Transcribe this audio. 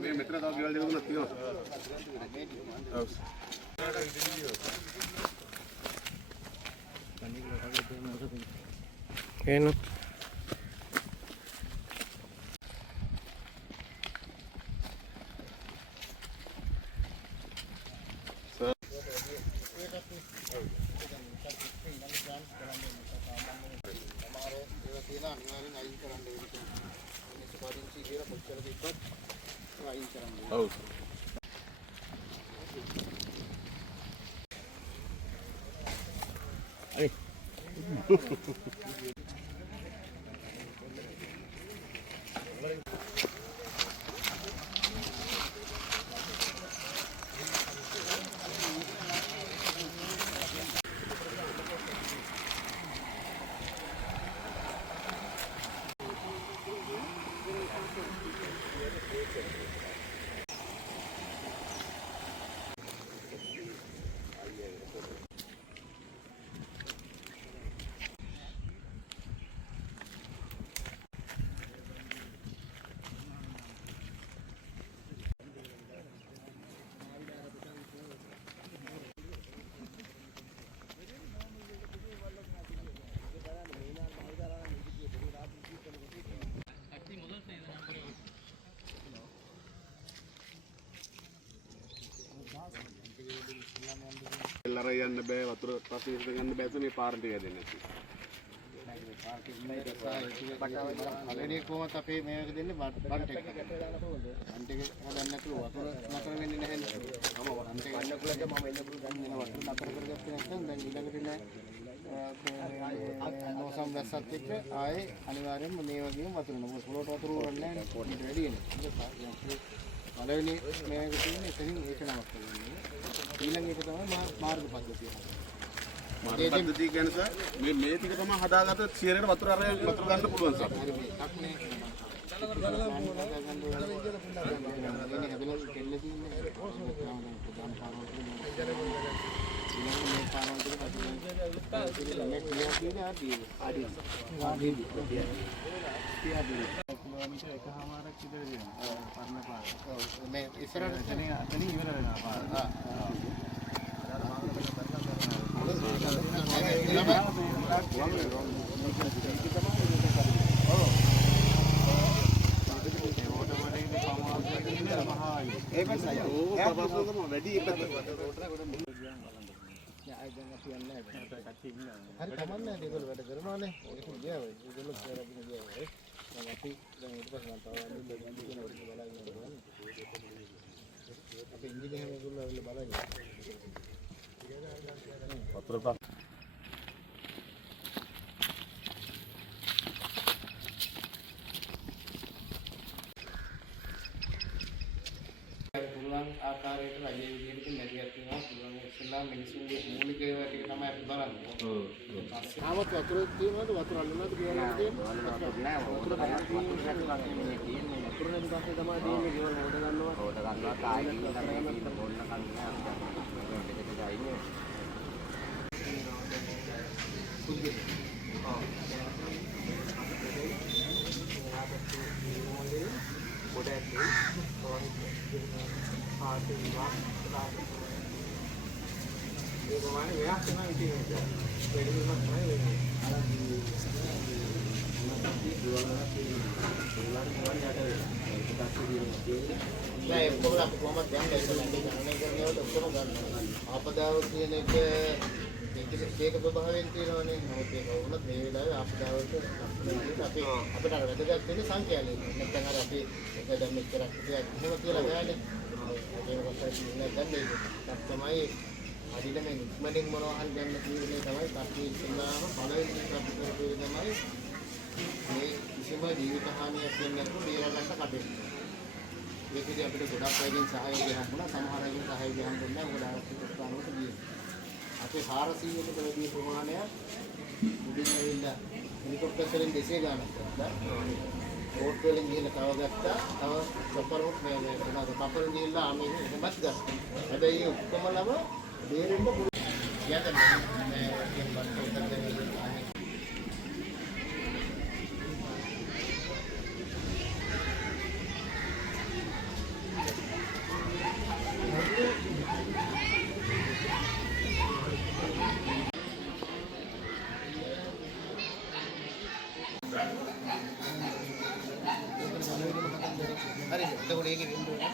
මේ මෙතන තව ගෙවල් දෙකක් තියෙනවා. ඔව්. එන්න. ඔව්. අනේ. එල්ලර යන්න බෑ වතුර පස්සේ ඉස්සර ගන්න බෑ මේ පාරට යදෙන්නේ නැති. පළවෙනි කොහොමද අපේ මේක දෙන්නේ බන්ට් එක. බන්ට් එක හදන්න නැතුව වතුර නතර වෙන්නේ නැහැ නේද? බන්ට් එක ගන්න පුළුවන් මම එන්න පුළුවන් ගන්න වතුර නතර කරගත්තේ නැත්නම් දැන් ඊළඟට නෑ මොසම් වැස්සත් එක්ක ආයේ අනිවාර්යයෙන්ම මේ වගේම වතුර නෝ පොළොට වතුර වරන්නේ නැහැ නේ පොඩි වැඩි වෙනවා. පළවෙනි මේක තියෙන්නේ එතනින් ඒක නමක් කරන්නේ. ඊළඟ එක තමයි මාර්ග පද්ධතිය. මාර්ග පද්ධතිය කියන්නේ සර් මේ ටික තමයි හදාගත්ත 100කට වතුර අරගෙන වතුර ගන්න පුළුවන් සර්. එකමාරක් ඉඳලා දෙනවා. පරණ පාර. ඔව් මේ ඉස්සරහට එතන ඉවර වෙනවා පාර. හරි කමන්නේ ඒගොල්ලෝ වැඩ කරනවානේ. ඒක ගියා වෙයි. ඒගොල්ලෝ කරගෙන ගියා වෙයි. අපි දැන් ඊට පස්සේ මම තව අඳුල්ල ගිහින් කියන වගේ බලන්න ඕනේ. අපි ඉංජිනේර මේගොල්ලෝ ඇවිල්ලා බලන්න. වතුර පහ පුළුවන් ආකාරයට රජයේ විදිහට මැදිහත් වෙනවා. පුළුවන් ඉස්සෙල්ලා මිනිස්සුන්ගේ මූලික ඒවා ටික තමයි අපි බලන්නේ. ඔව්. ආවත් වතුර තියෙනවද වතුර අල්ලනවද කියලා තියෙනවා. වතුර නෑ වතුර නැති පස්සේ තමයි දෙන්නේ ගෙවල් හොද ගන්නවා කායි ඉන්න බොන්න කන්නේ අපි දෙකට ගයිනේ. පුදුයි. පොඩක් ඒ කොහොමද වෙනස් වෙනවා ඉතින් ඒක වෙනස් තමයි වෙන්නේ. දැන් කොහොමද අපි කොහොමද දැන් ඒක ලැබෙන්නේ ගණනය කරනකොට ඔක්කොම ගන්නවා. ආපදාව කියන එක ඒක ප්‍රභාවයෙන් තියෙනවනේ. නමුත් ඒක වුණත් මේ වෙලාවේ ආපදාවට අපි අපිට අර වැදගත් වෙන්නේ සංඛ්‍යාවලින්. නැත්නම් අර අපි ඒක දැන් මෙච්චරක් දෙයක් එහෙම කියලා බෑනේ. ඒක කොහොමද ඉන්නේ දැන් මේක තමයි අදිට මේ ඉක්මනින් මොනවා හරි ගන්න තියෙන්නේ තමයි කට්ටිය ඉස්සෙල්ලාම පළවෙනි අපි කරපු තමයි මේ කිසිම ජීවිත හානියක් වෙන්නේ නැතුව බේර ගන්න කටයුතු. ඒකදී අපිට ගොඩක් අයගෙන් සහයෝගය හම්බුණා. සමහර අයගෙන් සහයෝගය හම්බුන්නේ නැහැ. මොකද ආර්ථික ස්ථානවලට ගියේ. අපේ 400කට වැඩි ප්‍රමාණයක් උඩින් ඇවිල්ලා හෙලිකොප්ටර් වලින් 200 ගානක් ගත්තා. රෝඩ් වලින් ගිහලා තව ගත්තා. තව සොපර් මේ මොනවාද කපරින් ගිහලා ආමේ එහෙමත් ගත්තා. හැබැයි ඔක්කොම ලම බේරෙන්න පුළුවන්. හරි එතකොට ඒකේ වෙන්නේ